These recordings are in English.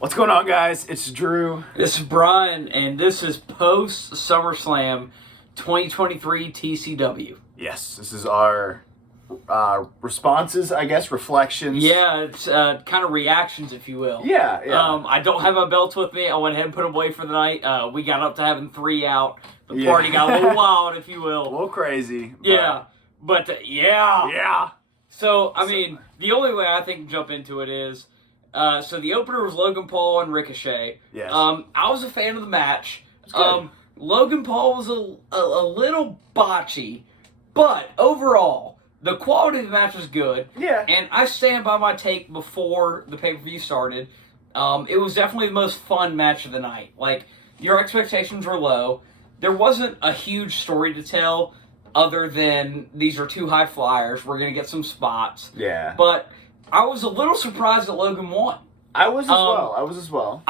What's going on, guys? It's Drew. This is Brian, and this is post Summerslam 2023 TCW. Yes, this is our responses, I guess, reflections. Yeah, it's kind of reactions, if you will. Yeah. I don't have my belts with me. I went ahead and put them away for the night. We got up to having 3 out. The party got a little wild, if you will. A little crazy. Yeah, yeah. Yeah. So, the only way I think to jump into it is, so the opener was Logan Paul and Ricochet. Yes. I was a fan of the match. It's good. Logan Paul was a little botchy, but overall, the quality of the match was good. Yeah. And I stand by my take before the pay-per-view started. It was definitely the most fun match of the night. Like, your expectations were low. There wasn't a huge story to tell other than these are two high flyers. We're going to get some spots. Yeah. But I was a little surprised that Logan won. I was as well.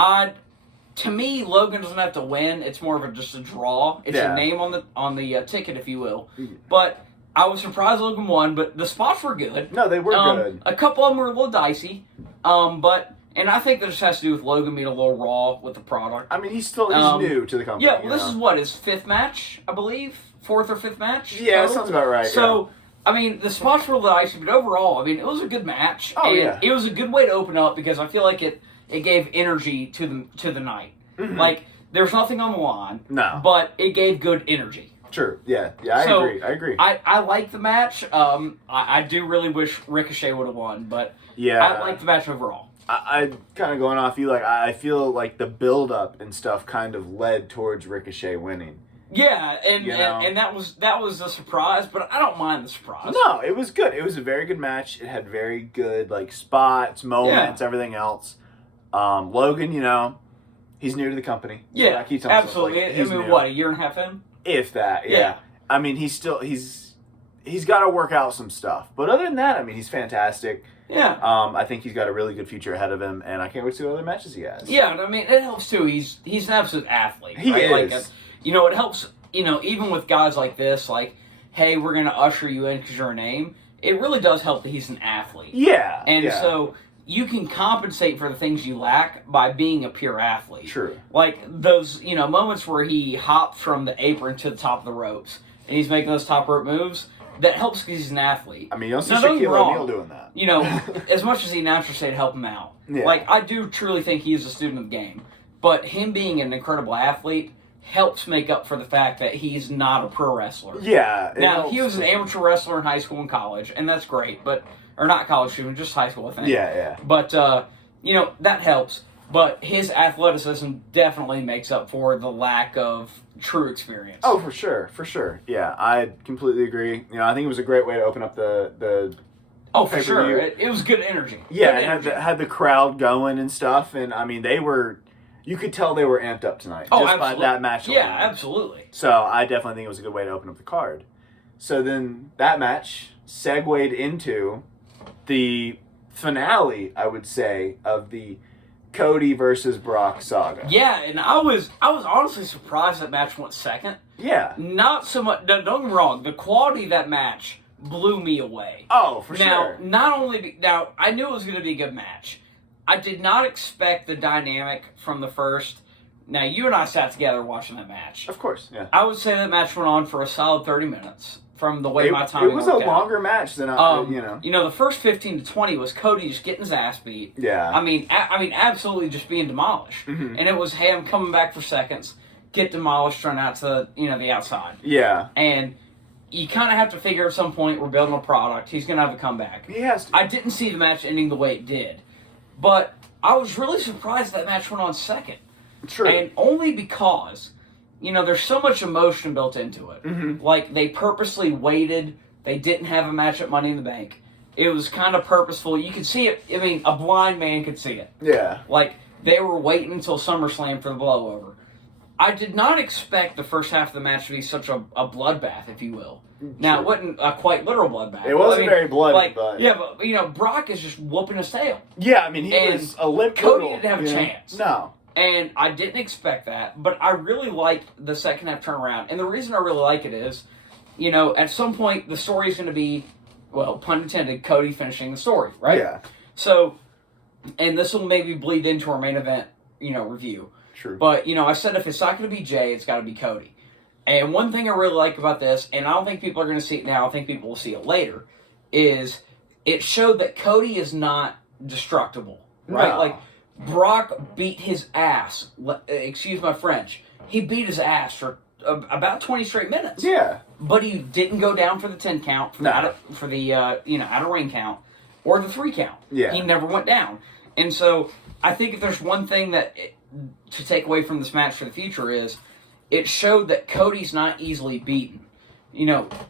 To me, Logan doesn't have to win. It's more of just a draw. It's a name on the ticket, if you will. But I was surprised Logan won, but the spots were good. No, they were good. A couple of them were a little dicey. And I think that just has to do with Logan being a little raw with the product. I mean, he's new to the company. Yeah, well, this is what, his 5th match, I believe? 4th or 5th match? Yeah, that sounds about right. So, the spots were a little dicey, but overall, it was a good match. Oh, and yeah. It was a good way to open up because I feel like it gave energy to the night. Mm-hmm. Like, there's nothing on the line. No. But it gave good energy. True. Yeah, I agree. I like the match. I do really wish Ricochet would have won, but yeah, I like the match overall. I kind of going off you, like, I feel like the build-up and stuff kind of led towards Ricochet winning. Yeah, and that was a surprise, but I don't mind the surprise. No, it was good. It was a very good match. It had very good, like, spots, moments, everything else. Logan, he's new to the company. Yeah, I keep telling absolutely. Myself, like, he's new. What, a year and a half in? If that, Yeah. He's got to work out some stuff. But other than that, he's fantastic. Yeah. I think he's got a really good future ahead of him, and I can't wait to see what other matches he has. Yeah, it helps too. He's an absolute athlete. He right? is. It helps, even with guys like this, like, hey, we're going to usher you in because you're a name. It really does help that he's an athlete. Yeah. And so you can compensate for the things you lack by being a pure athlete. True. Like those, moments where he hopped from the apron to the top of the ropes and he's making those top rope moves, that helps because he's an athlete. You don't see Shaquille O'Neal doing that. As much as the announcers say to help him out. Yeah. Like, I do truly think he is a student of the game. But him being an incredible athlete helps make up for the fact that he's not a pro wrestler. Yeah. Now, he was an amateur wrestler in high school and college, and that's great. Or not college, just high school, I think. Yeah. But, that helps. But his athleticism definitely makes up for the lack of true experience. Oh, for sure. Yeah, I completely agree. I think it was a great way to open up the Oh, for sure. It was good energy. Yeah, it had the crowd going and stuff, and you could tell they were amped up tonight. Oh, just absolutely. by that match alone. Yeah, absolutely. So I definitely think it was a good way to open up the card. So then that match segued into the finale, I would say, of the Cody versus Brock saga. Yeah, and I was honestly surprised that match went second. Yeah. Not so much. Don't get me wrong. The quality of that match blew me away. Oh, for sure. Now, I knew it was going to be a good match. I did not expect the dynamic from the first. Now, you and I sat together watching that match. Of course, yeah. I would say that match went on for a solid 30 minutes from the way my time It was a longer match than the first 15 to 20 was Cody just getting his ass beat. Yeah. Absolutely just being demolished. Mm-hmm. And it was him coming back for seconds, get demolished, run out to the outside. Yeah. And you kind of have to figure at some point we're building a product. He's going to have a comeback. He has to. I didn't see the match ending the way it did. But I was really surprised that match went on second. True. And only because, there's so much emotion built into it. Mm-hmm. Like, they purposely waited. They didn't have a match at Money in the Bank. It was kind of purposeful. You could see it. A blind man could see it. Yeah. Like, they were waiting until SummerSlam for the blowover. I did not expect the first half of the match to be such a bloodbath, if you will. Now, it wasn't a quite literal bloodbath. It wasn't very bloody, but... Yeah, but, Brock is just whooping his tail. Yeah, he was a limp Cody noodle, didn't have a chance. No. And I didn't expect that, but I really liked the second half turnaround. And the reason I really like it is, at some point, the story is going to be, well, pun intended, Cody finishing the story, right? Yeah. So, and this will maybe bleed into our main event, review. True. But, I said if it's not going to be Jay, it's got to be Cody. And one thing I really like about this, and I don't think people are going to see it now, I think people will see it later, is it showed that Cody is not destructible, right? No. Like, Brock beat his ass. Excuse my French. He beat his ass for about 20 straight minutes. Yeah. But he didn't go down for the 10 count, for the out of ring count, or the 3 count. Yeah. He never went down. And so I think if there's one thing to take away from this match for the future is it showed that Cody's not easily beaten.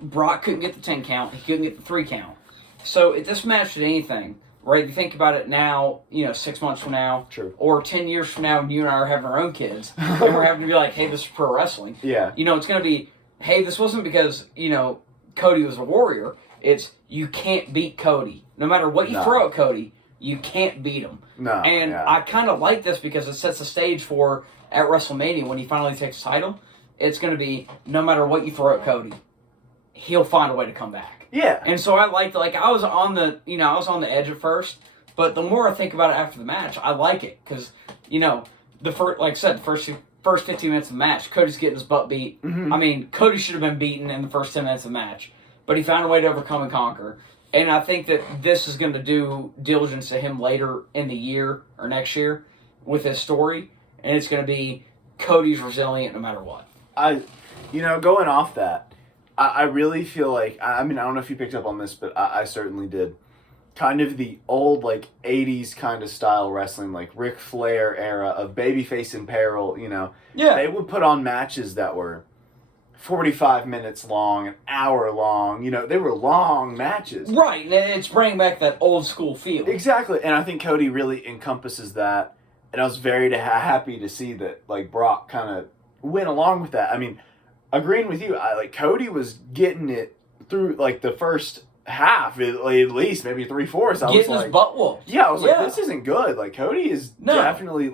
Brock couldn't get the 10 count. He couldn't get the 3 count. So if this match did anything, right, you think about it now, 6 months from now, True. or 10 years from now when you and I are having our own kids, and we're having to be like, hey, this is pro wrestling. Yeah. It's going to be, hey, this wasn't because, Cody was a warrior. It's, you can't beat Cody. No matter what you throw at Cody, you can't beat him. No. And I kind of like this because it sets the stage for, at WrestleMania, when he finally takes the title, it's going to be, no matter what you throw at Cody, he'll find a way to come back. Yeah. And so I liked, I was on the edge at first, but the more I think about it after the match, I like it because, the first, like I said, the first 15 minutes of the match, Cody's getting his butt beat. Mm-hmm. I mean, Cody should have been beaten in the first 10 minutes of the match, but he found a way to overcome and conquer. And I think that this is going to do diligence to him later in the year or next year with his story, and it's going to be Cody's resilient no matter what. Going off that, I really feel like, I don't know if you picked up on this, but I certainly did. Kind of the old, 80s kind of style wrestling, like Ric Flair era of babyface in peril, Yeah. They would put on matches that were 45 minutes long, an hour long, they were long matches. Right, and it's bringing back that old school feel. Exactly, and I think Cody really encompasses that, and I was very happy to see that, Brock kind of went along with that. I mean, agreeing with you, Cody was getting it through the first half, at least maybe 3/4. Getting his butt whooped. Yeah, I was like, this isn't good. Cody is definitely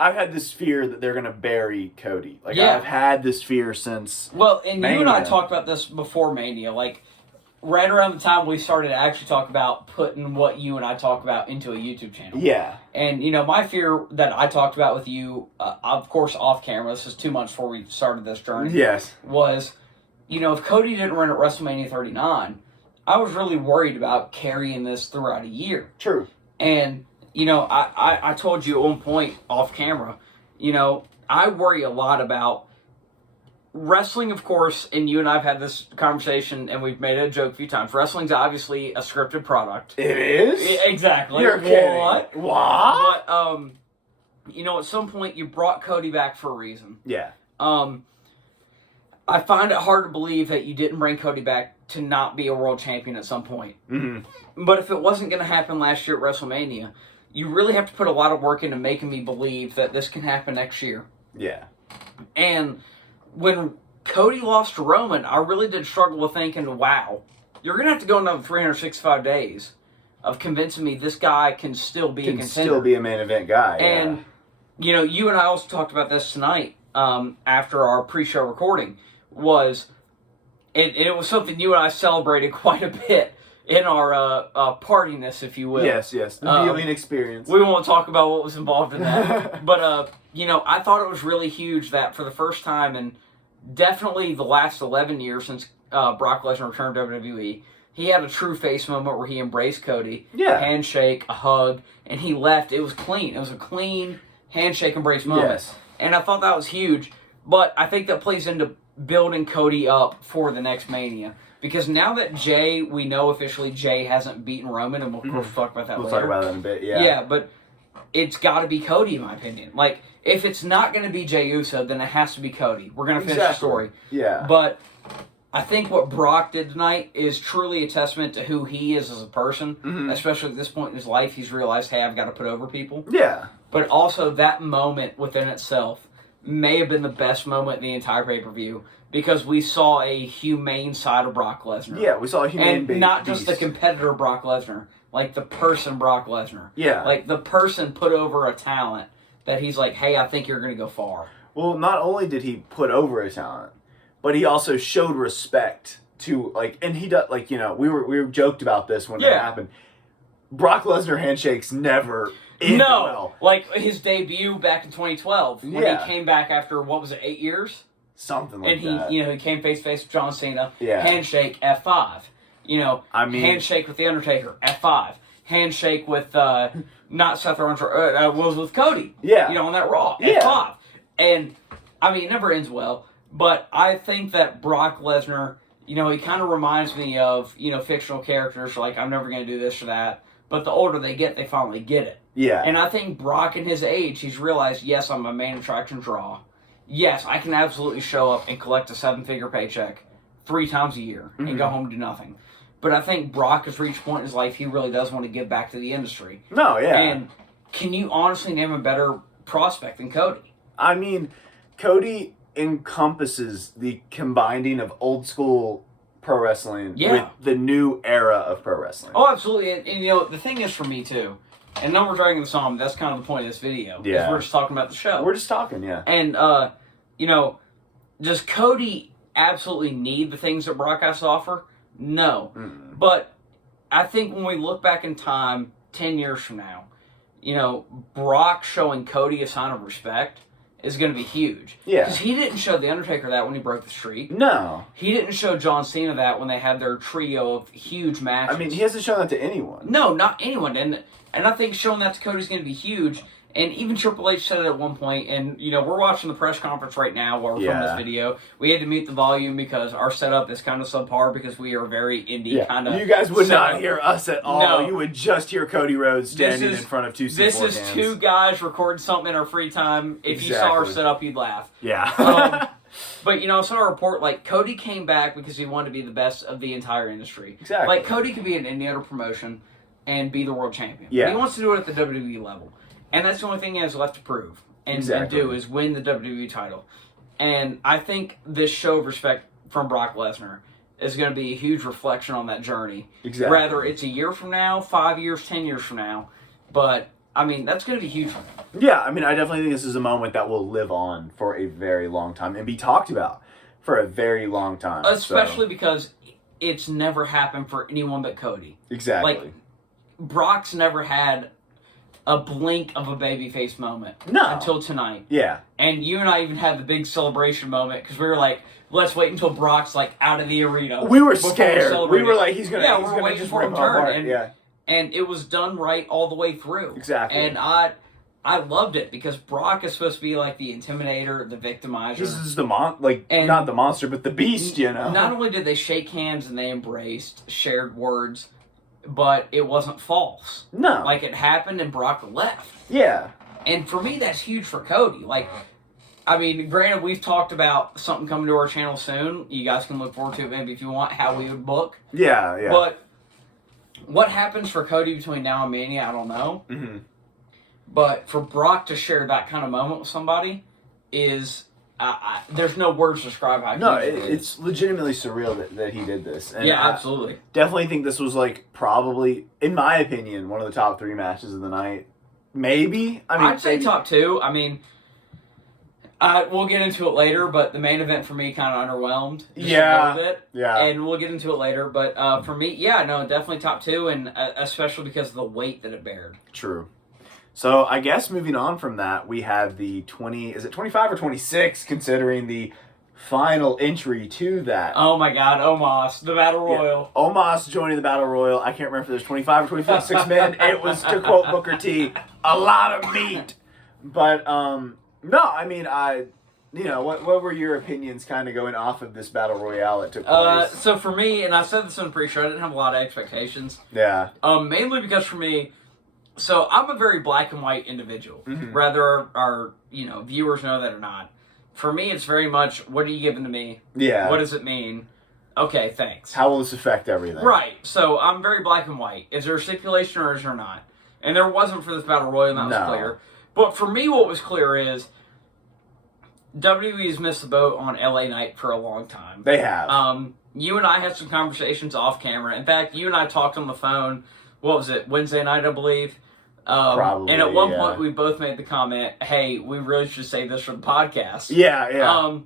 I've had this fear that they're gonna bury Cody. I've had this fear since. Well, and Mania. you and I talked about this before Mania, right around the time we started to actually talk about putting what you and I talk about into a YouTube channel. Yeah. And, my fear that I talked about with you, of course, off camera, this is 2 months before we started this journey. Yes. Was, if Cody didn't run at WrestleMania 39, I was really worried about carrying this throughout a year. True. And, I told you at one point off camera, I worry a lot about wrestling, of course, and you and I have had this conversation, and we've made a joke a few times. Wrestling's obviously a scripted product. It is? Yeah, exactly. You're kidding. What? But, at some point, you brought Cody back for a reason. Yeah. I find it hard to believe that you didn't bring Cody back to not be a world champion at some point. Mm-hmm. But if it wasn't going to happen last year at WrestleMania, you really have to put a lot of work into making me believe that this can happen next year. Yeah. And when Cody lost to Roman, I really did struggle with thinking, wow, you're going to have to go another 365 days of convincing me this guy can still be a contender. Can still be a main event guy. And, you and I also talked about this tonight after our pre-show recording, it was something you and I celebrated quite a bit in our partiness, if you will. Yes. The viewing experience. We won't talk about what was involved in that. But, I thought it was really huge that for the first time in definitely the last 11 years since Brock Lesnar returned to WWE, he had a true face moment where he embraced Cody. Yeah. A handshake, a hug, and he left. It was clean. It was a clean handshake embrace moment. Yes. And I thought that was huge. But I think that plays into building Cody up for the next Mania. Because now that we know officially Jay hasn't beaten Roman, and we'll talk about that later. We'll talk about that in a bit, yeah. Yeah, but it's got to be Cody, in my opinion. If it's not going to be Jey Uso, then it has to be Cody. We're going to finish the story. Yeah. But I think what Brock did tonight is truly a testament to who he is as a person, especially at this point in his life. He's realized, hey, I've got to put over people. Yeah. But also that moment within itself may have been the best moment in the entire pay-per-view because we saw a humane side of Brock Lesnar. Yeah, we saw a humane beast. And not just the competitor Brock Lesnar, the person Brock Lesnar. Yeah. The person put over a talent that he's like, hey, I think you're going to go far. Well, not only did he put over a talent, but he also showed respect to, and he does, we were joked about this when it happened. Brock Lesnar handshakes never end well. Like his debut back in 2012 when Yeah. he came back after, what was it, 8 years? Something like And that. he came face to face with John Cena. Yeah. Handshake, F5. Handshake with The Undertaker, F5. Handshake with, not Seth Rollins, was with Cody. Yeah. On that Raw, Yeah. F5. And, it never ends well. But I think that Brock Lesnar, he kind of reminds me of, fictional characters, like, I'm never going to do this or that. But the older they get, they finally get it. Yeah. And I think Brock, in his age, he's realized, yes, I'm a main attraction draw. Yes, I can absolutely show up and collect a 7-figure paycheck 3 times a year and go home and do nothing. But I think Brock has reached a point in his life he really does want to give back to the industry. No, yeah. And can you honestly name a better prospect than Cody? Cody encompasses the combining of old school pro wrestling with the new era of pro wrestling. Oh, absolutely. And the thing is for me, too, and no, we're dragging this on, but that's kind of the point of this video. Yeah. Is we're just talking about the show. We're just talking, yeah. And, does Cody absolutely need the things that Brock has to offer? No. But I think when we look back in time, 10 years from now, Brock showing Cody a sign of respect is going to be huge. Yeah. Because he didn't show The Undertaker that when he broke the streak. No. He didn't show John Cena that when they had their trio of huge matches. He hasn't shown that to anyone. No, not anyone. And I think showing that to Cody's going to be huge. And even Triple H said it at one point, and, we're watching the press conference right now while we're filming this video. We had to mute the volume because our setup is kind of subpar because we are very indie kind of... You guys would not hear us at all. No. You would just hear Cody Rhodes standing in front of 2 C4 This is cans. 2 guys recording something in our free time. If you saw our setup, you'd laugh. Yeah. But, I saw a report, Cody came back because he wanted to be the best of the entire industry. Exactly. Cody could be in any other promotion and be the world champion. Yeah. But he wants to do it at the WWE level. And that's the only thing he has left to prove and do is win the WWE title. And I think this show of respect from Brock Lesnar is going to be a huge reflection on that journey. Exactly. Whether it's a year from now, 5 years, 10 years from now. But, that's going to be huge for him. Yeah, I definitely think this is a moment that will live on for a very long time and be talked about for a very long time. Especially because it's never happened for anyone but Cody. Exactly. Brock's never had a blink of a babyface moment. No. Until tonight. Yeah. And you and I even had the big celebration moment because we were like, let's wait until Brock's out of the arena. We were scared. We were like, he's gonna waiting just for him rip to turn. apart. And it was done right all the way through. Exactly. And I loved it because Brock is supposed to be the intimidator, the victimizer. This is not the monster, but the beast, Not only did they shake hands and they embraced, shared words, but it wasn't false. No. It happened and Brock left. Yeah. And for me, that's huge for Cody. Granted, we've talked about something coming to our channel soon. You guys can look forward to it maybe if you want, how we would book. Yeah. But what happens for Cody between now and Mania, I don't know. Mm-hmm. But for Brock to share that kind of moment with somebody is... there's no words to describe how huge it is. It's legitimately surreal that he did this. And yeah, absolutely. Definitely think this was probably, in my opinion, one of the top 3 matches of the night. Maybe. I'd say top 2. We'll get into it later, but the main event for me kind of underwhelmed. Just a little bit. Yeah. And we'll get into it later, but for me, definitely top 2, and especially because of the weight that it bared. True. So I guess moving on from that, we have the 25 or 26, considering the final entry to that. Oh my God, Omos, the Battle Royal. Yeah. Omos joining the Battle Royal. I can't remember if there's 25 or 26 men. It was, to quote Booker T, a lot of meat. But, no, what were your opinions kind of going off of this Battle Royale that took place? So for me, and I said this in the pre-show, I didn't have a lot of expectations. Yeah. Mainly because for me, so I'm a very black and white individual, whether our viewers know that or not. For me, it's very much, what are you giving to me? Yeah. What does it mean? Okay, thanks. How will this affect everything? Right. So I'm very black and white. Is there a stipulation or is there not? And there wasn't for this Battle Royal, and that was clear. But for me, what was clear is WWE's missed the boat on LA Knight for a long time. They have. You and I had some conversations off camera. In fact, you and I talked on the phone, what was it, Wednesday night, I believe? Probably, and at one point, we both made the comment, hey, we really should save this for the podcast. Yeah.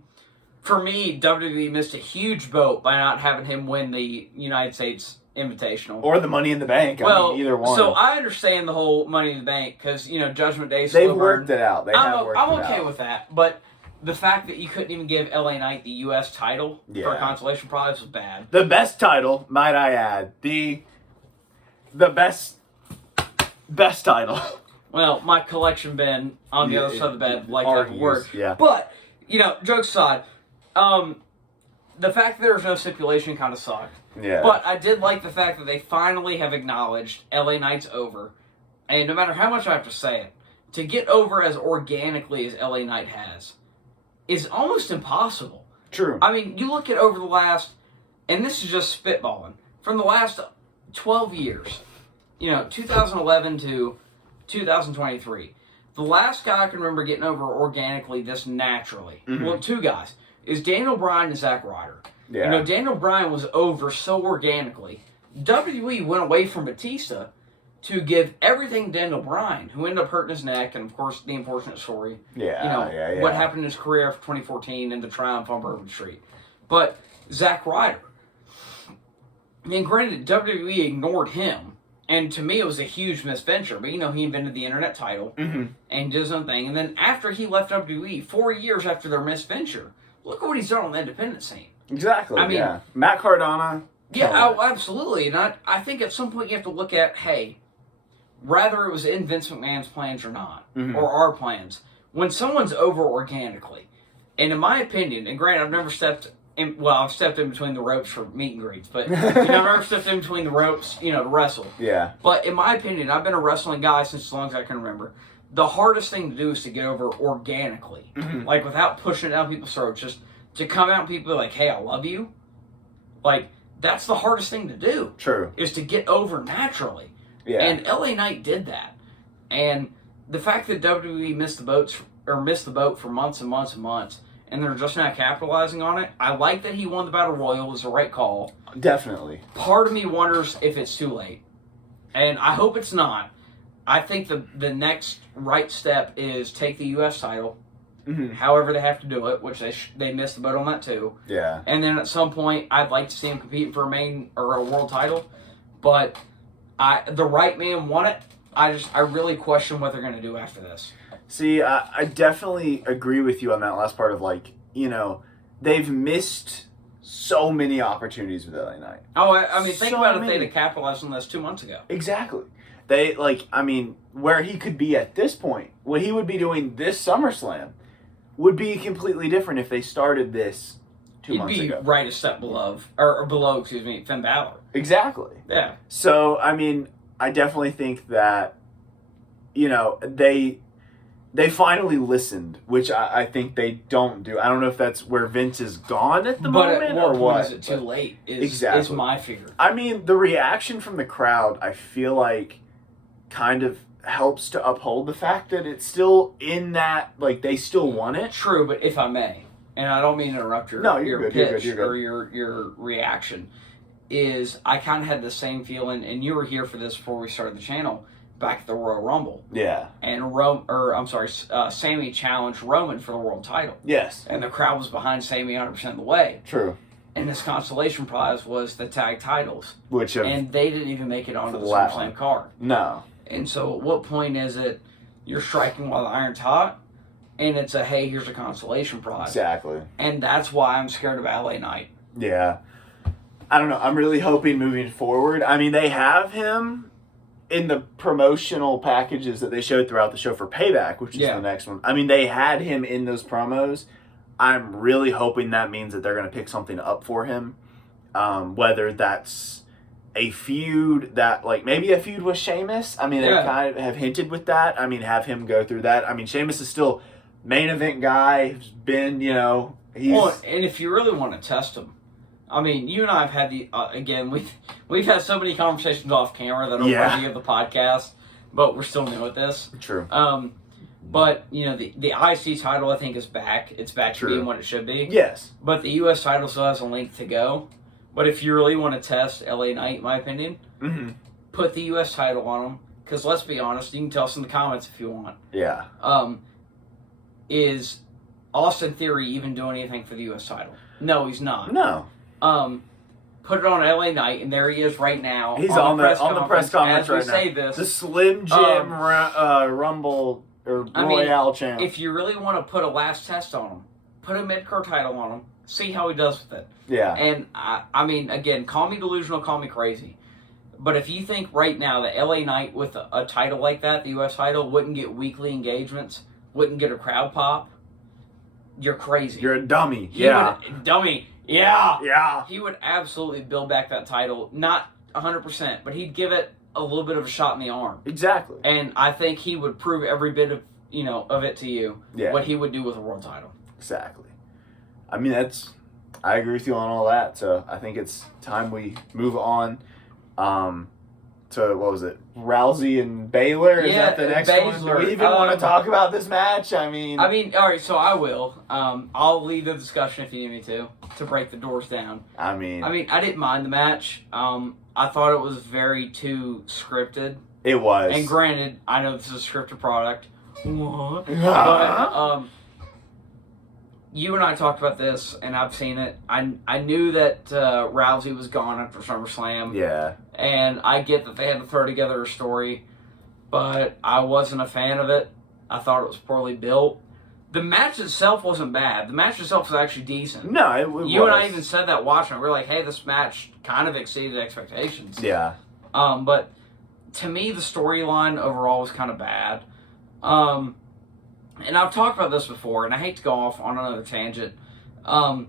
For me, WWE missed a huge boat by not having him win the United States Invitational. Or the Money in the Bank. I mean, either one. So I understand the whole Money in the Bank because, Judgment Day. They've worked it out. I'm okay with that. But the fact that you couldn't even give LA Knight the U.S. title for a consolation prize was bad. The best title, might I add. The best title. Well, my collection bin on the other side of the bed, like that word. Yeah. But, jokes aside, the fact that there was no stipulation kind of sucked. Yeah. But I did like the fact that they finally have acknowledged LA Knight's over. And no matter how much I have to say it, to get over as organically as LA Knight has is almost impossible. True. I mean, you look at over the last, and this is just spitballing, from the last 12 years, 2011 to 2023, the last guy I can remember getting over organically this naturally, well, two guys, is Daniel Bryan and Zack Ryder. Yeah. Daniel Bryan was over so organically. WWE went away from Batista to give everything to Daniel Bryan, who ended up hurting his neck, and of course the unfortunate story. What happened in his career after 2014 and the triumph on Bourbon Street. But Zack Ryder, and granted, WWE ignored him, and to me it was a huge misventure. But he invented the internet title and did his own thing. And then after he left WWE, 4 years after their misventure, look at what he's done on the independent scene. Exactly. I mean, Matt Cardona. Yeah, absolutely. And I think at some point you have to look at, hey, rather it was in Vince McMahon's plans or not, or our plans, when someone's over organically, and in my opinion, and granted, I've never stepped in, I've stepped in between the ropes for meet and greets, but I've never stepped in between the ropes, to wrestle. Yeah. But in my opinion, I've been a wrestling guy since as long as I can remember. The hardest thing to do is to get over organically, like without pushing it down people's throats, just to come out and people be like, hey, I love you. Like, that's the hardest thing to do. True. Is to get over naturally. Yeah. And LA Knight did that. And the fact that WWE missed the boat for months and months and months, and they're just now capitalizing on it, I like that he won the Battle Royal. It was the right call. Definitely. Part of me wonders if it's too late. And I hope it's not. I think the next right step is take the U.S. title, however they have to do it, which they missed the boat on that too. Yeah. And then at some point, I'd like to see him competing for a world title. But the right man won it. I really question what they're going to do after this. See, I definitely agree with you on that last part of they've missed so many opportunities with LA Knight. Oh, I mean, think about if they'd have capitalized on this 2 months ago. Exactly. They, where he could be at this point, what he would be doing this SummerSlam would be completely different if they started this 2 months ago. He'd be right a step below, Finn Balor. Exactly. Yeah. So, I definitely think that, they finally listened, which I think they don't do. I don't know if that's where Vince is gone at the moment or what. Is it too late? Is my fear. The reaction from the crowd, I feel like, kind of helps to uphold the fact that it's still in that, they still want it. True, but if I may, and I don't mean to interrupt your pitch or your reaction, is I kind of had the same feeling, and you were here for this before we started the channel, back at the Royal Rumble. Yeah. And Sammy challenged Roman for the world title. Yes. And the crowd was behind Sammy 100% of the way. True. And this consolation prize was the tag titles. And they didn't even make it onto the SummerSlam card. No. And so at what point is it you're striking while the iron's hot? And it's a, hey, here's a consolation prize. Exactly. And that's why I'm scared of LA Knight. Yeah. I don't know. I'm really hoping moving forward. They have him in the promotional packages that they showed throughout the show for Payback, which is the next one. They had him in those promos. I'm really hoping that means that they're going to pick something up for him. Whether that's a feud that, maybe a feud with Sheamus. They kind of have hinted with that. Have him go through that. Sheamus is still main event guy. He's been, he's... Well, and if you really want to test him, you and I have had again, we've had so many conversations off camera that are worthy of the podcast, but we're still new at this. True. But, the IC title, I think, is back. It's back to being what it should be. Yes. But the U.S. title still has a length to go. But if you really want to test LA Knight, in my opinion, put the U.S. title on him. Because let's be honest, you can tell us in the comments if you want. Yeah. Is Austin Theory even doing anything for the U.S. title? No, he's not. No. put it on LA Knight, and there he is right now. He's on the press conference as right we now. say this. The Slim Jim Rumble or Royale channel. If you really want to put a last test on him, put a mid-card title on him, see how he does with it. Yeah. And, I mean, again, call me delusional, call me crazy. But if you think right now that LA Knight with a title like that, the U.S. title, wouldn't get weekly engagements, wouldn't get a crowd pop, you're crazy. You're a dummy. Dummy. Yeah. Yeah. He would absolutely build back that title. Not 100%, but he'd give it a little bit of a shot in the arm. Exactly. And I think he would prove every bit of, of it to you, what he would do with a world title. Exactly. I mean, I agree with you on all that. So I think it's time we move on to, what was it, Rousey and Baylor? Is that the next one? Do we even want to talk about this match? I mean, all right, so I will. I'll lead the discussion if you need me to break the doors down. I mean, I didn't mind the match. I thought it was very too scripted. It was. And granted, I know this is a scripted product. What? But, you and I talked about this, and I've seen it. I knew that Rousey was gone after SummerSlam. Yeah. And I get that they had to throw together a story, but I wasn't a fan of it. I thought it was poorly built. The match itself wasn't bad. The match itself was actually decent. No, it was. You and I even said that watching it. We were like, hey, this match kind of exceeded expectations. Yeah. But to me, the storyline overall was kind of bad. And I've talked about this before, and I hate to go off on another tangent. I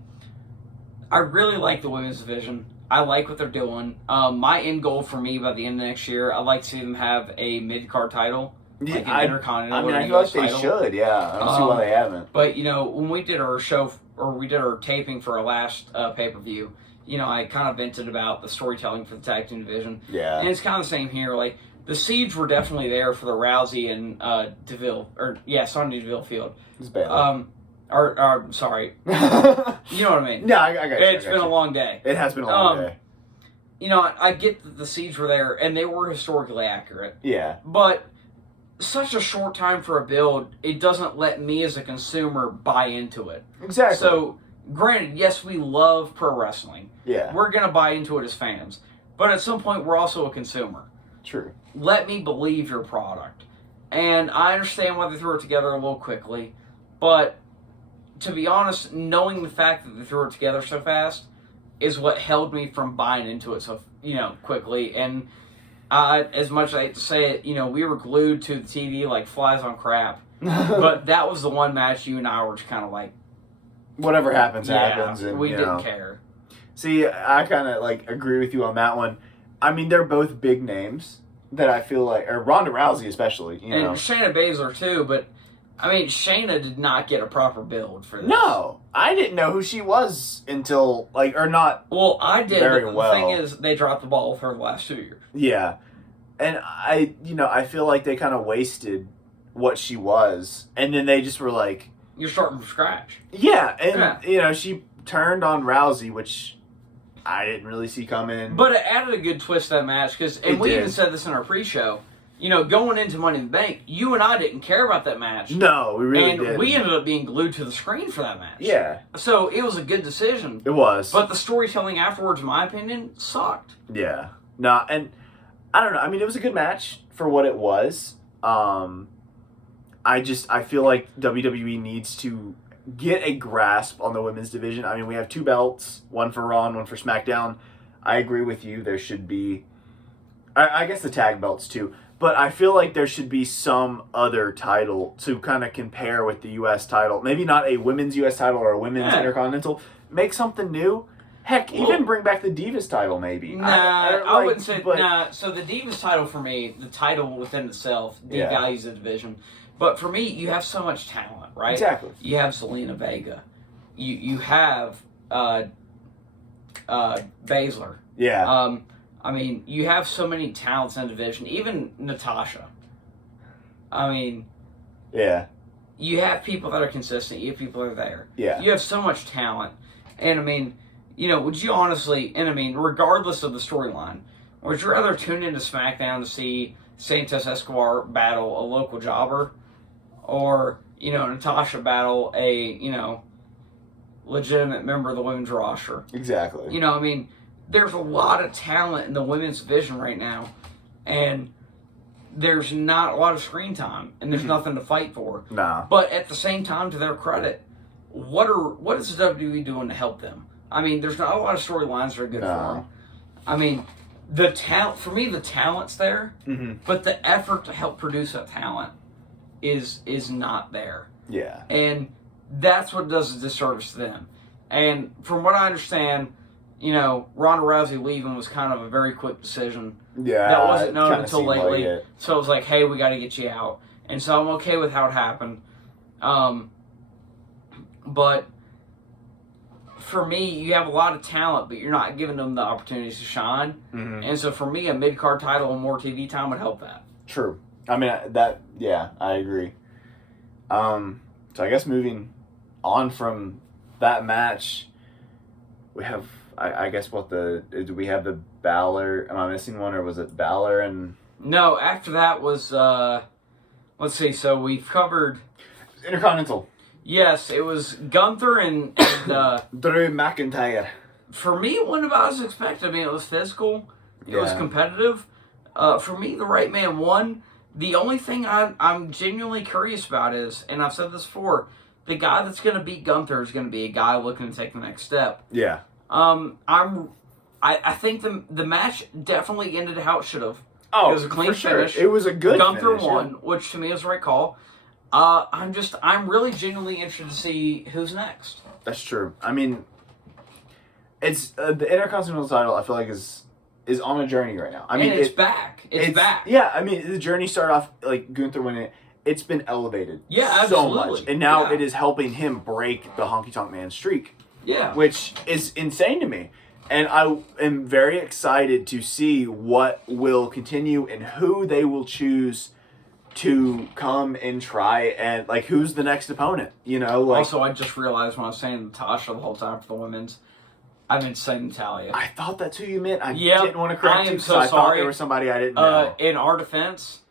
really like the women's division. I like what they're doing. My end goal for me by the end of next year, I'd like to see them have a mid-card title. Like an Intercontinental. I feel like they should, yeah. I don't see why they haven't. But, when we did our show, or we did our taping for our last pay-per-view, I kind of vented about the storytelling for the tag team division. Yeah. And it's kind of the same here. Like, the seeds were definitely there for the Rousey and Sonya Deville feud. It's bad. Sorry. You know what I mean? No, I got you. It's been a long day. It has been a long day. I get that the seeds were there, and they were historically accurate. Yeah. But such a short time for a build, it doesn't let me as a consumer buy into it. Exactly. So, granted, yes, we love pro wrestling. Yeah. We're going to buy into it as fans. But at some point, we're also a consumer. True. Let me believe your product. And I understand why they threw it together a little quickly, but to be honest, knowing the fact that they threw it together so fast is what held me from buying into it so quickly. And as much as I hate to say it, we were glued to the TV like flies on crap. But that was the one match you and I were just kind of like, whatever happens, happens. And, we didn't care. See, I kind of agree with you on that one. I mean, they're both big names that I feel like, or Ronda Rousey especially, And Shayna Baszler too, but I mean, Shayna did not get a proper build for this. No, I didn't know who she was until, or not. Well, I did, very but well. The thing is, they dropped the ball for the last 2 years. Yeah. And I feel like they kind of wasted what she was, and then they just were like... You're starting from scratch. Yeah, and, she turned on Rousey, which I didn't really see coming. But it added a good twist to that match, we even said this in our pre-show, going into Money in the Bank, you and I didn't care about that match. No, we really didn't. And we ended up being glued to the screen for that match. Yeah. So it was a good decision. It was. But the storytelling afterwards, in my opinion, sucked. Yeah. No, and I don't know. I mean, it was a good match for what it was. I feel like WWE needs to get a grasp on the women's division. I mean, we have 2 belts, one for Raw and one for SmackDown. I agree with you. There should be, I guess the tag belts too, but I feel like there should be some other title to kind of compare with the U.S. title. Maybe not a women's U.S. title or a women's Intercontinental. Make something new. Heck, even bring back the Divas title, maybe. I wouldn't say... So the Divas title, for me, the title within itself devalues the division. But for me, you have so much talent, right? Exactly. You have Zelina Vega. You have Baszler. Yeah. I mean, you have so many talents in the division. Even Natasha. I mean... Yeah. You have people that are consistent. You have people that are there. Yeah. You have so much talent. And, I mean... would you honestly, regardless of the storyline, would you rather tune into SmackDown to see Santos Escobar battle a local jobber, or, Natasha battle a, legitimate member of the women's roster? Exactly. there's a lot of talent in the women's division right now, and there's not a lot of screen time, and there's nothing to fight for. Nah. But at the same time, to their credit, what is the WWE doing to help them? I mean, there's not a lot of storylines that are good for them. I mean, the talent's there, but the effort to help produce that talent is not there. Yeah. And that's what does a disservice to them. And from what I understand, Ronda Rousey leaving was kind of a very quick decision. Yeah. That wasn't known until lately. Like so it was like, hey, we got to get you out. And so I'm okay with how it happened. But for me, you have a lot of talent, but you're not giving them the opportunities to shine. And so for me, a mid-card title and more TV time would help that. True. I mean, I agree. So I guess moving on from that match, we have, I guess do we have the Balor, am I missing one, or was it Balor and... No, after that was, let's see, so we've covered... Intercontinental. Yes, it was Gunther and Drew McIntyre. For me, it wasn't about as expected. I mean, it was physical. It was competitive. For me, the right man won. The only thing I'm genuinely curious about is, and I've said this before, the guy that's going to beat Gunther is going to be a guy looking to take the next step. Yeah. I think the match definitely ended how it should have. Oh, it was a clean finish. It was a good Gunther finish, won, which to me is the right call. I'm really genuinely interested to see who's next. That's true. I mean, it's the Intercontinental title. I feel like is on a journey right now. I mean, it's back. It's back. Yeah, I mean, the journey started off like Gunther winning it. It's been elevated. Yeah, absolutely. So much, and now it is helping him break the Honky Tonk Man streak. Yeah, which is insane to me. And I am very excited to see what will continue and who they will choose to come and try and, like, who's the next opponent, Also, I just realized when I was saying Natasha the whole time for the women's, I meant saying Natalia. I thought that's who you meant. I didn't want to correct you because so I thought sorry. there was somebody I didn't know. In our defense,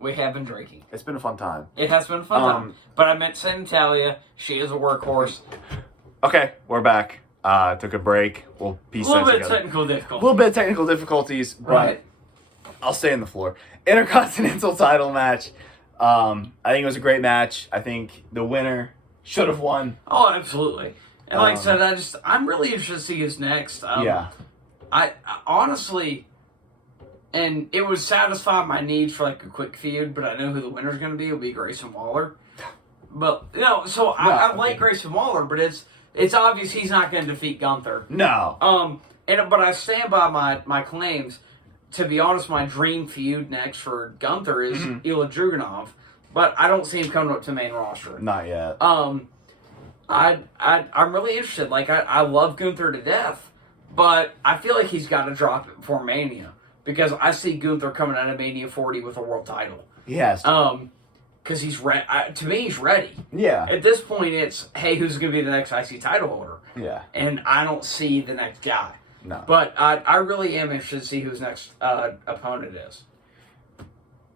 we have been drinking. It's been a fun time. It has been a fun time. But I meant saying Natalia. She is a workhorse. Okay, we're back. Took a break. We'll piece that together. A little bit of technical difficulties, but right. I'll stay on the floor. Intercontinental title match. I think it was a great match. I think the winner should have won. Oh, absolutely. And like I said, I'm really interested to see who's next. I honestly, and it would satisfy my need for like a quick feud, but I know who the winner's going to be. It'll be Grayson Waller. But I like Grayson Waller, but it's obvious he's not going to defeat Gunther. No. But I stand by my claims. To be honest, my dream feud next for Gunther is Ilya Dragunov, but I don't see him coming up to the main roster. Not yet. I'm really interested. Like I love Gunther to death, but I feel like he's got to drop it before Mania because I see Gunther coming out of Mania 40 with a world title. Yes. Because he's ready. To me, he's ready. Yeah. At this point, it's hey, who's going to be the next IC title holder? Yeah. And I don't see the next guy. No. But I really am interested to see whose next opponent is.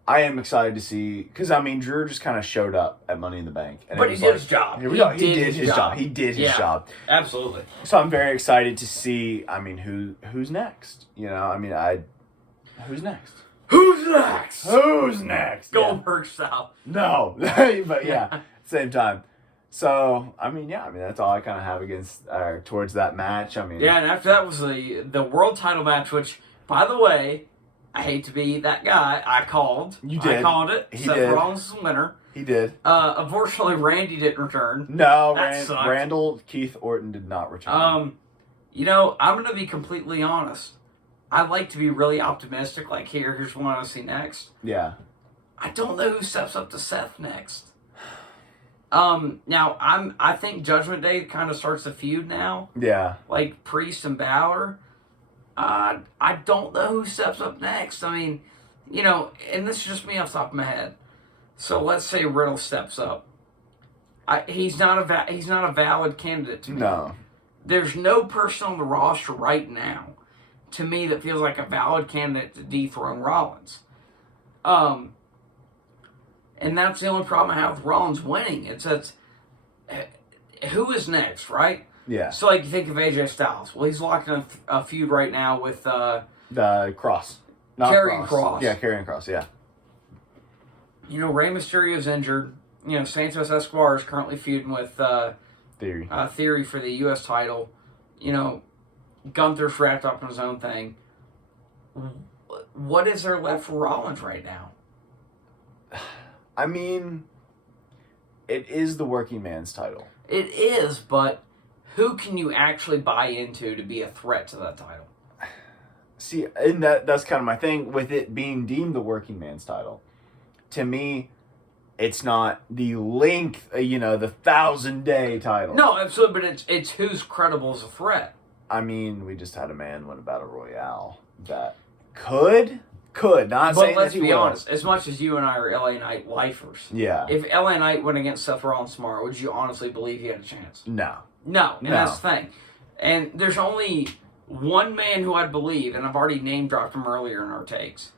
I am excited to see, because, I mean, Drew just kind of showed up at Money in the Bank. And but he did his job. Here we go. He did his job. He did his job. Absolutely. So I'm very excited to see, I mean, who's next? Who's next? Who's next? Who's next? Goldberg style. No. But, yeah, same time. So, I mean, that's all I kind of have towards that match. I mean, yeah, and after that was the world title match, which, by the way, I hate to be that guy. I called. You did. I called it. He Seth did. Rollins is the winner. He did. Unfortunately, Randy didn't return. No, That sucked. Randall Keith Orton did not return. I'm going to be completely honest. I like to be really optimistic. Like, here's what I want to see next. Yeah. I don't know who steps up to Seth next. Now I think Judgment Day kind of starts the feud now. Yeah. Like Priest and Balor. I don't know who steps up next. I mean, and this is just me off the top of my head. So let's say Riddle steps up. He's not a valid candidate to me. No. There's no person on the roster right now to me that feels like a valid candidate to dethrone Rollins. And that's the only problem I have with Rollins winning. It's who is next, right? Yeah. So, like, you think of AJ Styles. Well, he's locked in a feud right now with the Cross. Not Karrion Kross. Yeah, Karrion Kross, yeah. You know, Rey Mysterio's injured. You know, Santos Escobar is currently feuding with Theory for the U.S. title. You know, Gunther's wrapped up in his own thing. What is there left for Rollins right now? I mean, it is the working man's title. It is, but who can you actually buy into to be a threat to that title? See, and that's kind of my thing with it being deemed the working man's title. To me, it's not the length, the 1,000-day title. No, absolutely, but it's who's credible as a threat. I mean, we just had a man win a battle royale that could, not saying But let's that he be will. honest, as much as you and I are LA Knight lifers, Yeah. if LA Knight went against Seth Rollins tomorrow, would you honestly believe he had a chance? No. No, and that's the thing. And there's only one man who I'd believe, and I've already name dropped him earlier in our takes,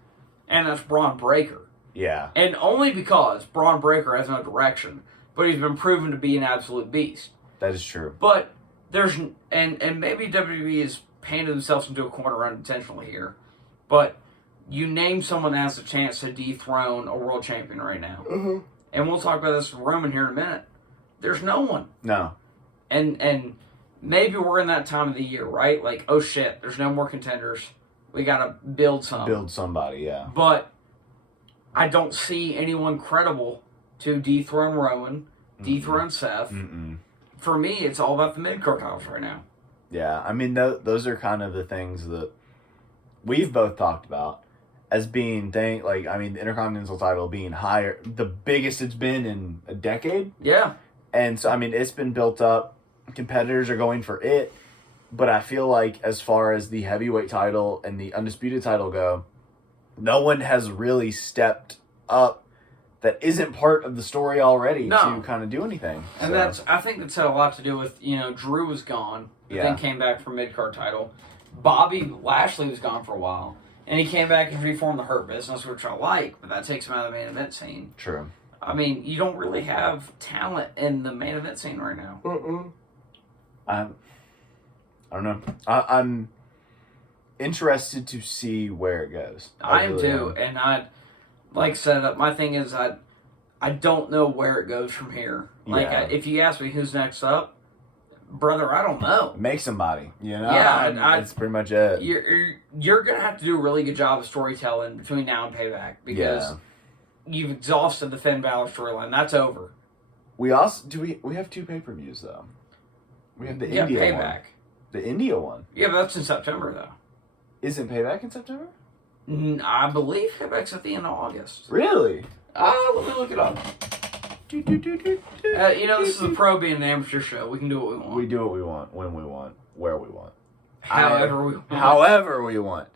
and that's Braun Breaker. Yeah. And only because Braun Breaker has no direction, but he's been proven to be an absolute beast. That is true. But there's, and maybe WWE has painted themselves into a corner unintentionally here, but you name someone that has a chance to dethrone a world champion right now. Mm-hmm. And we'll talk about this with Roman here in a minute. There's no one. No. And maybe we're in that time of the year, right? Like, oh shit, there's no more contenders. We got to build some. Build somebody, yeah. But I don't see anyone credible to dethrone Roman, dethrone Seth. Mm-mm. For me, it's all about the mid-card titles right now. Yeah, I mean, those are kind of the things that we've both talked about as being, the Intercontinental title being higher, the biggest it's been in a decade. Yeah. And so, I mean, it's been built up. Competitors are going for it. But I feel like as far as the heavyweight title and the undisputed title go, no one has really stepped up that isn't part of the story already to kind of do anything. And I think that's had a lot to do with, Drew was gone, but then came back for mid-card title. Bobby Lashley was gone for a while, and he came back and reformed the Hurt Business, which I like, but that takes him out of the main event scene. True. I mean, you don't really have talent in the main event scene right now. I don't know. I'm interested to see where it goes. I am too, and like I said, my thing is I don't know where it goes from here. Like, if you ask me who's next up, brother, I don't know. Make somebody, Yeah, that's pretty much it. You're gonna have to do a really good job of storytelling between now and Payback because you've exhausted the Finn Balor storyline. That's over. We also we have 2 pay-per-views though. We have the India Payback. one. The India one. Yeah, but that's in September though. Isn't Payback in September? I believe Payback's at the end of August. Really? Let me look it up. This is a pro being an amateur show. We can do what we want. We do what we want, when we want, where we want. However we want. However we want.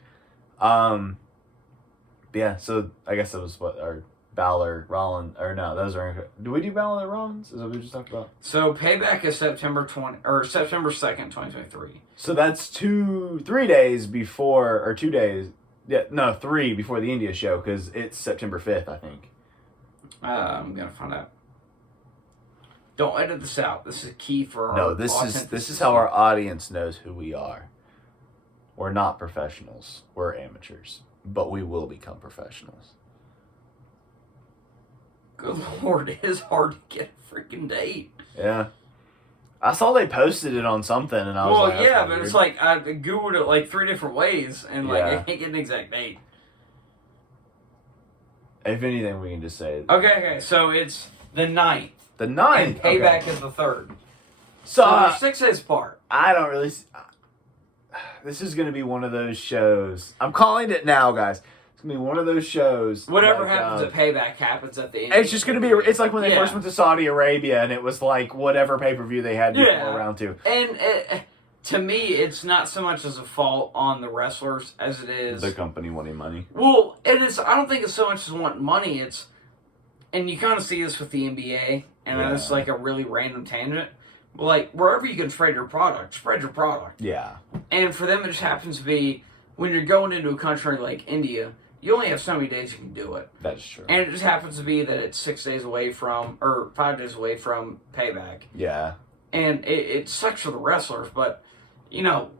Yeah, so I guess that was what our Balor, Rollins, or no, those are. Do we do Balor and Rollins? Is that what we just talked about? So Payback is September 2nd, 2023. So that's 3 days before, or 2 days. Yeah, no, 3 before the India show because it's September 5th, I think. I'm gonna find out. Don't edit this out. This is key for our. No, this is how our audience knows who we are. We're not professionals. We're amateurs, but we will become professionals. Good Lord, it is hard to get a freaking date. Yeah. I saw they posted it on something, and I was like, yeah, but weird. It's like I Googled it like 3 different ways, and I can't get an exact date. If anything, we can just say. Okay, so it's the 9th. The 9th? And Payback is the 3rd. So they're 6 days apart. I don't really. This is going to be one of those shows. I'm calling it now, guys. It's going to be one of those shows. Whatever happens at Payback happens at the end. It's just going to be. It's like when they first went to Saudi Arabia, and it was like whatever pay-per-view they had before round 2. And to me, it's not so much as a fault on the wrestlers as it is the company wanting money. Well, it is. I don't think it's so much as wanting money. It's, and you kind of see this with the NBA, and it's like a really random tangent. But like wherever you can spread your product. Yeah. And for them, it just happens to be when you're going into a country like India, you only have so many days you can do it. That is true. And it just happens to be that it's 6 days away from, or 5 days away from Payback. Yeah. And it sucks for the wrestlers, but, you know,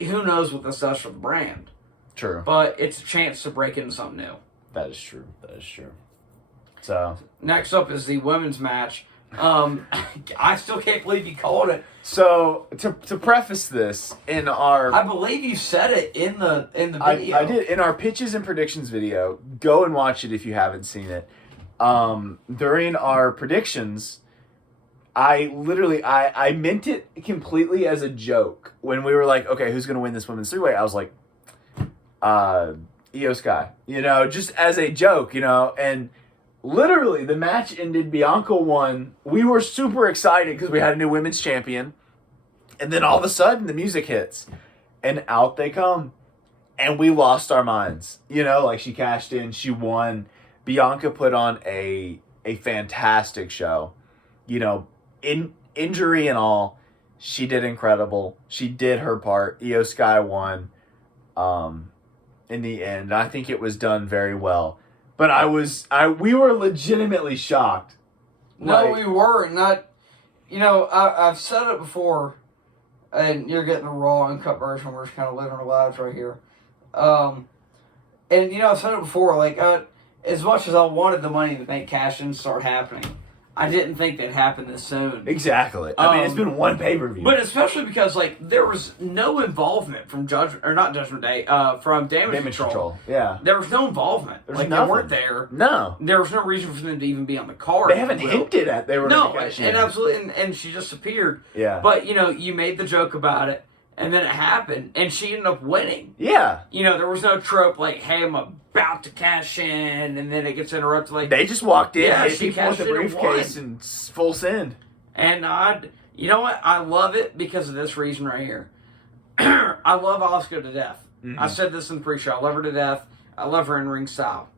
who knows what this does for the brand. True. But it's a chance to break into something new. That is true. That is true. So next up is the women's match. I still can't believe you called it. So to preface this, in our I believe you said it in the video. I did in our pitches and predictions video. Go and watch it if you haven't seen it. During our predictions, I meant it completely as a joke when we were like, okay, who's gonna win this women's three-way? I was like, Io Sky, just as a joke, and literally the match ended. Bianca won. We were super excited because we had a new women's champion, and then all of a sudden the music hits, and out they come, and we lost our minds. Like she cashed in, she won. Bianca put on a fantastic show. In injury and all, she did incredible. She did her part. Io Sky won. In the end, I think it was done very well. But we were legitimately shocked. No, we were not. I've said it before, and you're getting the raw uncut version. We're just kind of living our lives right here. And I've said it before. Like, as much as I wanted the Money in the Bank cash-in to start happening, I didn't think they'd happen this soon. Exactly. I mean, it's been one pay-per-view. But especially because, there was no involvement from not Judgment Day, from Damage Control. Yeah. There was no involvement. There's they weren't there. No. There was no reason for them to even be on the card. They haven't hinted at they were No, going to and absolutely, and she just appeared. Yeah. But, you made the joke about it, and then it happened, and she ended up winning. Yeah. There was no trope like, hey, I'm about to cash in, and then it gets interrupted. Like, they just walked in, yeah, hit she people with cashed the in and briefcase won. and full send. And you know what? I love it because of this reason right here. I love Asuka to death. Mm-hmm. I said this in the pre-show. I love her to death. I love her in-ring style.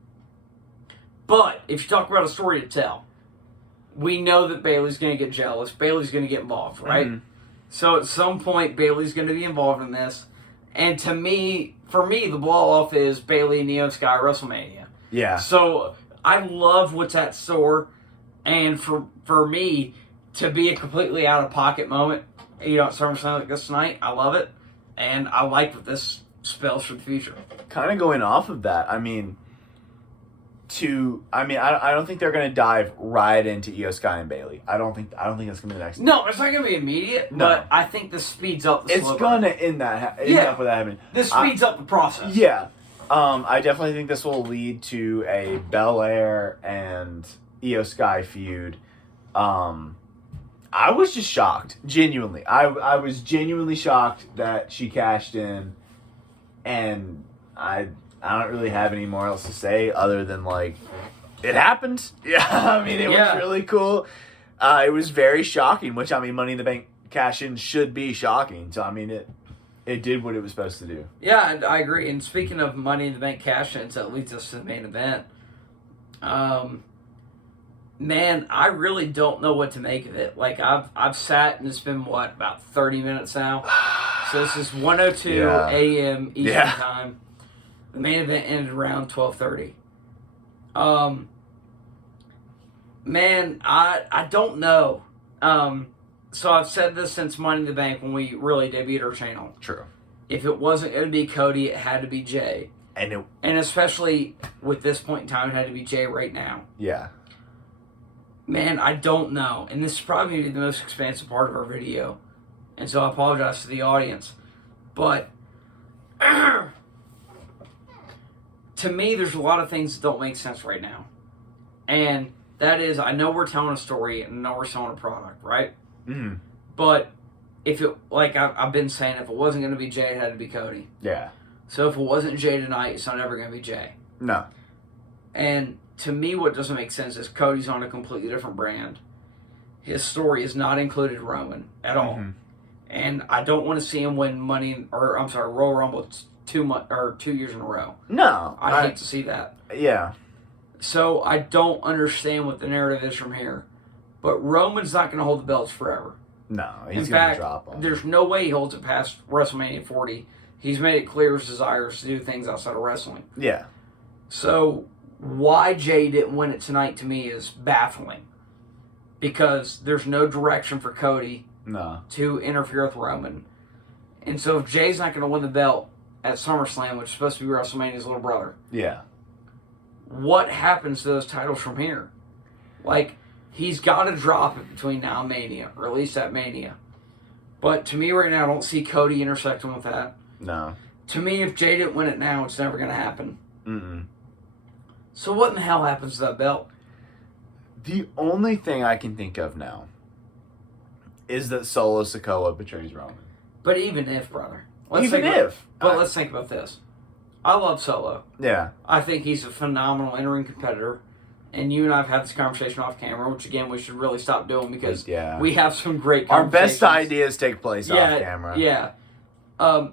But if you talk about a story to tell, we know that Bayley's going to get jealous. Bayley's going to get involved, right? Mm-hmm. So at some point, Bayley's going to be involved in this. And for me, the blow-off is Bayley and Io Sky WrestleMania. Yeah. So I love what's at store. And for me, to be a completely out-of-pocket moment, at SummerSlam like this tonight, I love it. And I like what this spells for the future. Kind of going off of that, I don't think they're going to dive right into Io Sky and Bayley. I don't think that's going to be the next. No, it's not going to be immediate, but I think this speeds up the It's going to end up with that happening. This speeds up the process. Yeah. I definitely think this will lead to a Belair and Io Sky feud. I was just shocked, genuinely. I was genuinely shocked that she cashed in, and I don't really have any more else to say other than, it happened. Yeah, it was really cool. It was very shocking, which, Money in the Bank cash-in should be shocking. So, it did what it was supposed to do. Yeah, I agree. And speaking of Money in the Bank cash-ins, that leads us to the main event. Man, I really don't know what to make of it. I've sat and it's been, about 30 minutes now? So this is 1:02 a.m. Eastern Time. The main event ended around 12:30. Man, I don't know. So I've said this since Money in the Bank when we really debuted our channel. True. If it wasn't going to be Cody, it had to be Jay. And especially with this point in time, it had to be Jay right now. Yeah. Man, I don't know. And this is probably going to be the most expansive part of our video. And so I apologize to the audience. But to me, there's a lot of things that don't make sense right now. And that is, I know we're telling a story and I know we're selling a product, right? Mm-hmm. But if it, I've been saying, if it wasn't going to be Jay, it had to be Cody. Yeah. So if it wasn't Jay tonight, it's not ever going to be Jay. No. And to me, what doesn't make sense is Cody's on a completely different brand. His story is not included Roman at all. Mm-hmm. And I don't want to see him win Royal Rumble 2 years in a row. No. I hate to see that. Yeah. So I don't understand what the narrative is from here. But Roman's not going to hold the belts forever. No, he's going to drop them. There's no way he holds it past WrestleMania 40. He's made it clear his desires to do things outside of wrestling. Yeah. So why Jay didn't win it tonight to me is baffling. Because there's no direction for Cody to interfere with Roman. And so if Jay's not going to win the belt at SummerSlam, which is supposed to be WrestleMania's little brother, what happens to those titles from here? Like, he's got to drop it between now and Mania, or at least at Mania. But to me right now, I don't see Cody intersecting with that. No. To me, if Jay didn't win it now, it's never going to happen. Mm-mm. So what in the hell happens to that belt? The only thing I can think of now is that Solo Sikoa betrays Roman. But even if, brother. Let's think about this. I love Solo. Yeah. I think he's a phenomenal in-ring competitor. And you and I have had this conversation off camera, which, again, we should really stop doing because we have some great conversations. Our best ideas take place off camera. Yeah.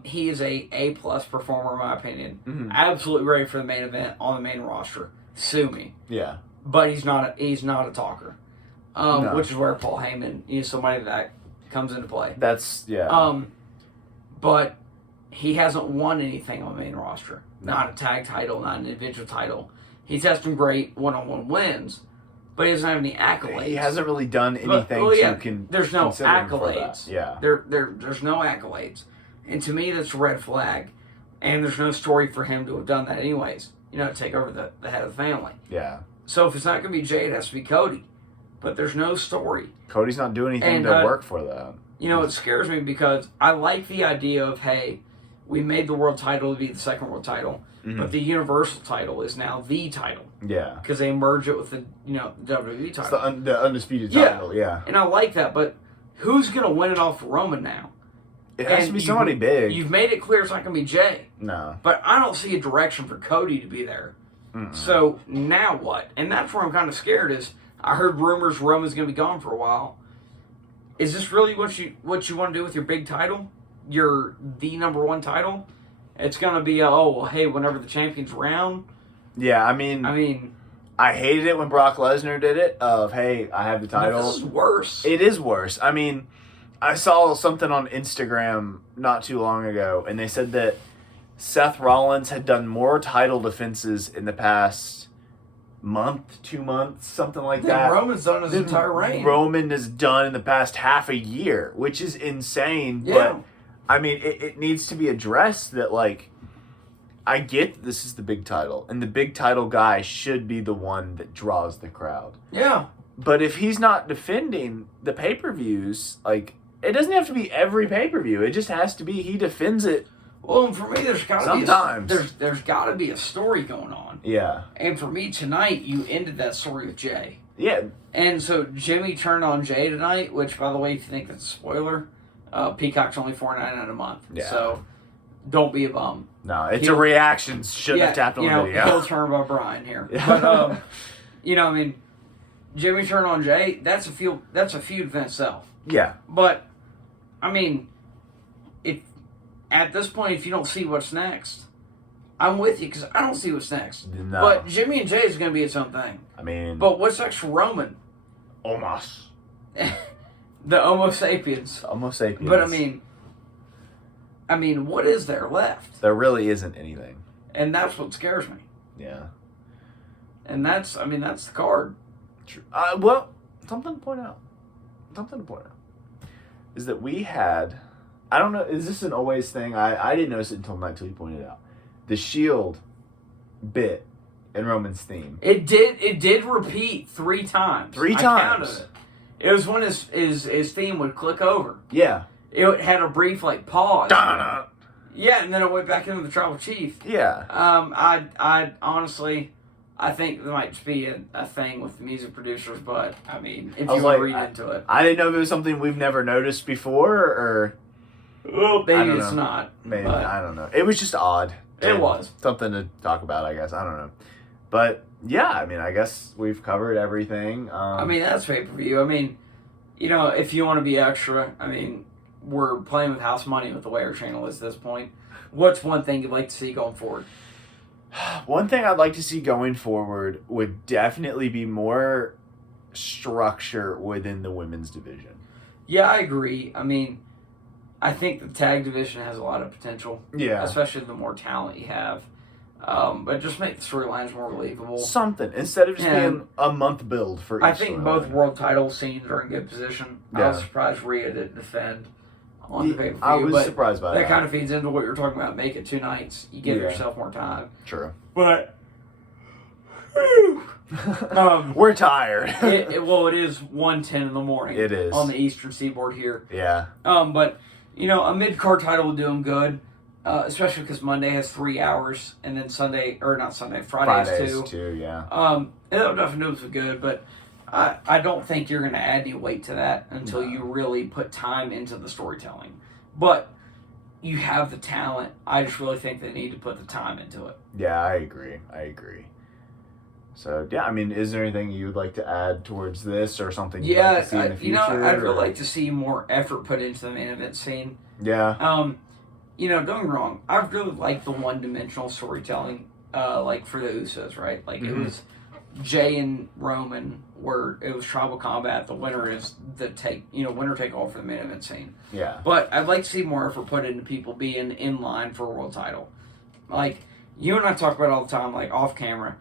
He is a A-plus performer, in my opinion. Mm-hmm. Absolutely ready for the main event on the main roster. Sue me. Yeah. But he's not a talker. No. Which is where Paul Heyman is somebody that comes into play. But he hasn't won anything on the main roster. No. Not a tag title, not an individual title. He's had some great one-on-one wins, but he doesn't have any accolades. He hasn't really done anything There's no accolades. Yeah. There's no accolades. And to me, that's a red flag. And there's no story for him to have done that anyways. To take over the head of the family. Yeah. So if it's not going to be Jay, it has to be Cody. But there's no story. Cody's not doing anything to work for that. It scares me because I like the idea of, hey, we made the world title to be the second world title, but the Universal title is now the title. Yeah. Because they merge it with the WWE title. It's the undisputed title, yeah. And I like that, but who's going to win it off for Roman now? It has to be somebody big. You've made it clear it's not going to be Jay. No. But I don't see a direction for Cody to be there. Mm-mm. So now what? And that's where I'm kind of scared is I heard rumors Roman's going to be gone for a while. Is this really what you want to do with your big title? The number one title? It's going to be, hey, whenever the champion's around. Yeah, I mean, I hated it when Brock Lesnar did it, of, hey, I have the title. This is worse. It is worse. I mean, I saw something on Instagram not too long ago, and they said that Seth Rollins had done more title defenses in the past month, 2 months, something like that. Roman's done his entire reign. Roman has done in the past half a year, which is insane. Yeah. But, I mean, it needs to be addressed that, like, I get this is the big title, and the big title guy should be the one that draws the crowd. Yeah. But if he's not defending the pay-per-views, like, it doesn't have to be every pay-per-view. It just has to be he defends it. Well, and for me, there's got to be there's got to be a story going on. Yeah. And for me tonight, you ended that story with Jay. Yeah. And so Jimmy turned on Jay tonight, which, by the way, if you think that's a spoiler, Peacock's only $4.99 a month. Yeah. So don't be a bum. No, it's a reaction. Shouldn't have tapped on the video. He'll turn by Brian here. But Jimmy turned on Jay. That's a feud within itself. Yeah. But at this point, if you don't see what's next, I'm with you because I don't see what's next. No. But Jimmy and Jay is going to be its own thing. I mean. But what's next for Roman? Omos. The Homo sapiens. Homo sapiens. But I mean, what is there left? There really isn't anything. And that's what scares me. Yeah. And that's the card. True. Well, something to point out is that we had, I don't know, is this an always thing? I didn't notice it until you pointed it out. The Shield bit in Roman's theme. It did repeat 3 times. 3 times. I counted it. It was when his theme would click over. Yeah. It had a brief pause. Da-da. Yeah, and then it went back into the Tribal Chief. Yeah. I honestly, I think there might be a thing with the music producers, but I mean, if you want to read into it, I didn't know if it was something we've never noticed before, or well, maybe it's not. Maybe I don't know. It was just odd. It was something to talk about, I guess. I don't know, but yeah, I mean, I guess we've covered everything. I mean, that's pay-per-view. I mean, if you want to be extra, I mean, we're playing with house money with the way our channel is at this point. What's one thing you'd like to see going forward? One thing I'd like to see going forward would definitely be more structure within the women's division. Yeah, I agree. I mean, I think the tag division has a lot of potential. Yeah. Especially the more talent you have. But just make the storylines more believable. Something. Instead of just being a month build for each I think storyline. both world title scenes are in good position. Yeah. I was surprised Rhea didn't defend on the pay-per-view. I was surprised by that. That kind of feeds into what you're talking about. Make it 2 nights. You give yourself more time. True. But... we're tired. It is 1:10 in the morning. It is. On the Eastern Seaboard here. Yeah. But, a mid-card title would do them good. Especially because Monday has 3 hours, and then Friday has 2. Yeah. It'll definitely do good, but I don't think you're going to add any weight to that until you really put time into the storytelling. But you have the talent. I just really think they need to put the time into it. Yeah, I agree. So, yeah, I mean, is there anything you would like to add towards this or something you'd like to see in the future? I'd really like to see more effort put into the main event scene. Yeah. Don't get me wrong. I really like the one-dimensional storytelling, for the Usos, right? Like, it was Jay and Roman, where it was tribal combat. The winner is winner take all for the main event scene. Yeah. But I'd like to see more effort put into people being in line for a world title. Like, you and I talk about it all the time, like, off camera.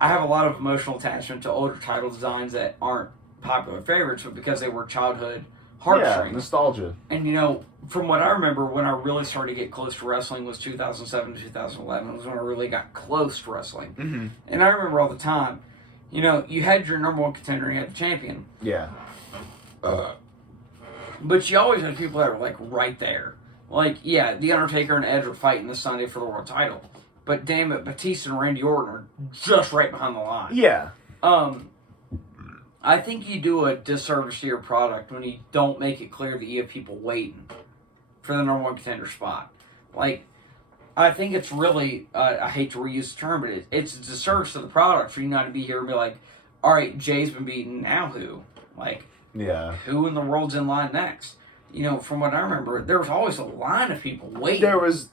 I have a lot of emotional attachment to older title designs that aren't popular favorites, but because they were childhood heartstrings. Yeah, nostalgia. And, from what I remember, when I really started to get close to wrestling was 2007 to 2011. Was when I really got close to wrestling. Mm-hmm. And I remember all the time, you had your number one contender and you had the champion. Yeah. But you always had people that were, like, right there. Like, yeah, The Undertaker and Edge are fighting this Sunday for the world title. But damn it, Batista and Randy Orton are just right behind the line. Yeah. I think you do a disservice to your product when you don't make it clear that you have people waiting for the number one contender spot. Like, I think it's really, I hate to reuse the term, but it's a disservice to the product for you not to be here and be like, all right, Jay's been beaten, now who? Like, yeah, who in the world's in line next? From what I remember, there was always a line of people waiting. There was,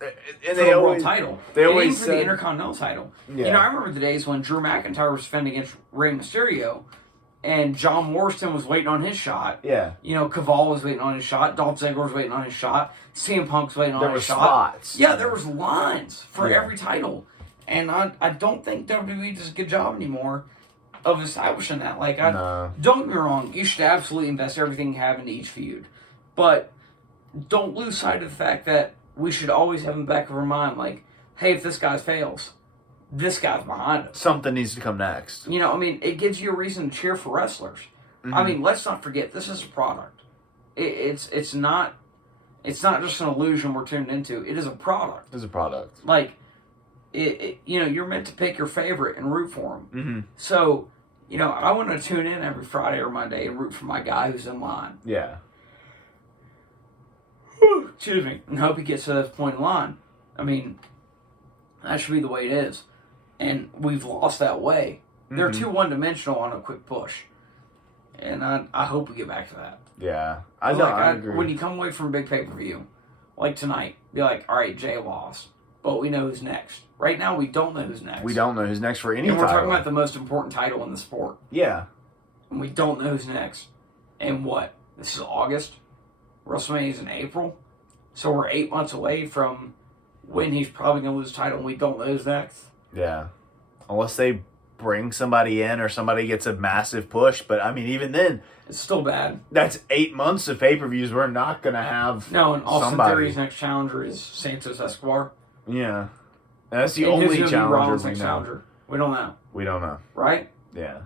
and for the world title. They and always even for the Intercontinental title. Yeah. I remember the days when Drew McIntyre was defending against Rey Mysterio, and John Morrison was waiting on his shot. Yeah. Caval was waiting on his shot. Dolph Ziggler was waiting on his shot. CM Punk's waiting on his shot. There were spots. Yeah, there was lines for every title. And I don't think WWE does a good job anymore of establishing that. Like, don't get me wrong, you should absolutely invest everything you have into each feud. But don't lose sight of the fact that we should always have in the back of our mind, like, hey, if this guy fails, this guy's behind us. Something needs to come next. It gives you a reason to cheer for wrestlers. Mm-hmm. Let's not forget, this is a product. It's not just an illusion we're tuned into. It is a product. It's a product. Like, you're meant to pick your favorite and root for them. Mm-hmm. So, I want to tune in every Friday or Monday and root for my guy who's in line. Yeah. Excuse me. And hope he gets to that point in line. That should be the way it is. And we've lost that way. Mm-hmm. They're too one-dimensional on a quick push. And I hope we get back to that. Yeah. I agree. When you come away from a big pay-per-view, like tonight, be like, all right, Jay lost. But we know who's next. Right now, we don't know who's next. We don't know who's next for any title. And we're talking title. about the most important title in the sport. Yeah. And we don't know who's next. And what? This is August? WrestleMania's in April? So we're 8 months away from when he's probably going to lose the title and we don't know who's next. Yeah. Unless they bring somebody in or somebody gets a massive push. But, even then... It's still bad. That's 8 months of pay-per-views. We're not going to have No, and Austin somebody. Theory's next challenger is Santos Escobar. Yeah. And that's the and only who's challenger Rollins we next know. challenger? We don't know. We don't know. Right? Yeah.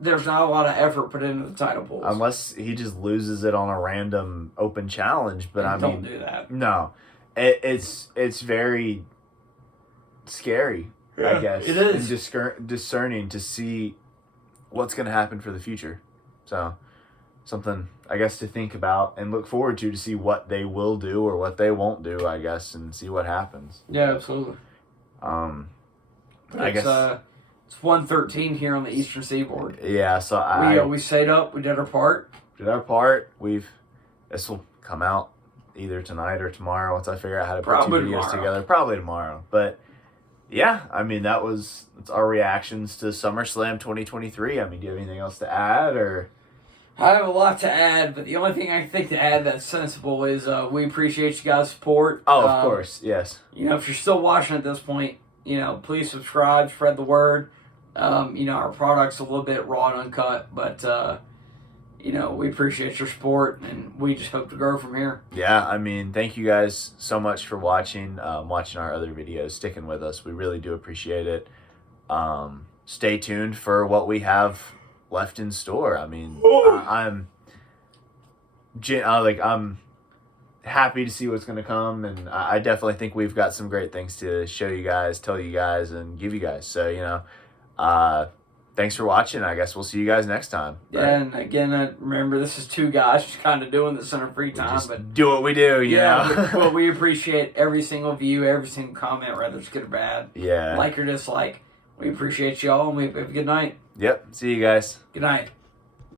There's not a lot of effort put into the title pools. Unless he just loses it on a random open challenge. But don't do that. No. It's very scary, I guess. It is. And discerning to see what's going to happen for the future. So, something, I guess, to think about and look forward to see what they will do or what they won't do, I guess, and see what happens. Yeah, absolutely. I guess... It's 1:13 here on the Eastern Seaboard. Yeah, so we stayed up. We did our part. This will come out either tonight or tomorrow once I figure out how to put two videos together. Probably tomorrow. But yeah, that's our reactions to SummerSlam 2023. Do you have anything else to add or? I have a lot to add, but the only thing I can think to add that's sensible is we appreciate you guys' support. Oh, of course, yes. You know, if you're still watching at this point, you know, please subscribe, spread the word. You know, our product's a little bit raw and uncut, but, you know, we appreciate your support, and we just hope to grow from here. Yeah, I mean, thank you guys so much for watching our other videos, sticking with us. We really do appreciate it. Stay tuned for what we have left in store. I mean, I'm happy to see what's going to come, and I definitely think we've got some great things to show you guys, tell you guys, and give you guys. So, you know, thanks for watching. I guess we'll see you guys next time. Yeah, right? and again, remember, this is two guys just kind of doing this in our free time. But do what we do, you know? Well, we appreciate every single view, every single comment, whether it's good or bad. Yeah. Like or dislike. We appreciate y'all, and we have a good night. Yep. See you guys. Good night.